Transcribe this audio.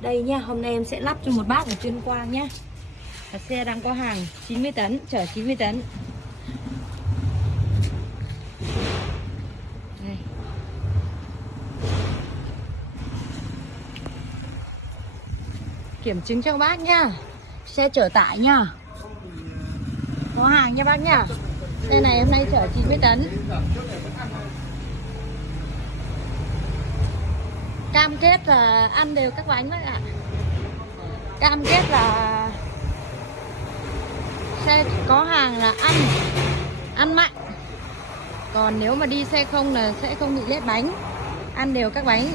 Đây nha, hôm nay em sẽ lắp cho một bác ở Tuyên Quang nhá. Xe đang có hàng 90 tấn, chở 90 tấn. Đây. Kiểm chứng cho bác nhá. Xe chở tải nhá. Có hàng nha bác nhá. Xe này hôm nay chở 90 tấn. Cam kết là ăn đều các bánh bác ạ. Cam kết là xe có hàng là ăn mạnh. Còn nếu mà đi xe không là sẽ không bị lết bánh. Ăn đều các bánh.